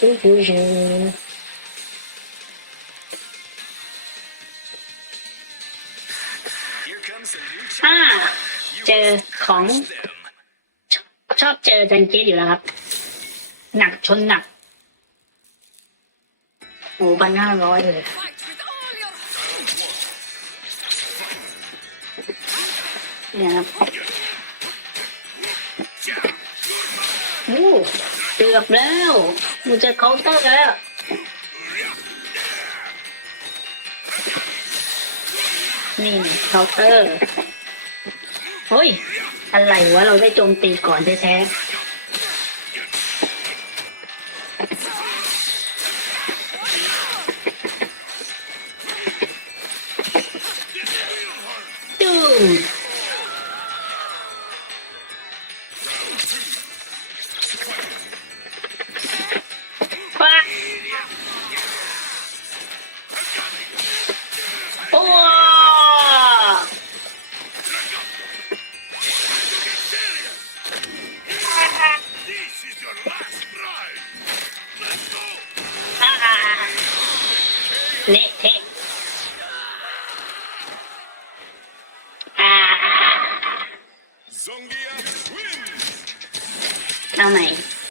ชูชูชูอ่าเจอของชอบเจอจันเกตอยู่แล้วครับ หนักชนหนักโอ้พันห้าร้อยเลยเนี่ยครับ เกือบแล้วมันจะเคาน์เตอร์แล้วนี่เคาน์เตอร์เฮ้ย อะไรวะ เราได้โจมตีก่อนแท้ๆจู เละเทะอ่า Zongia wins. เอาใหม่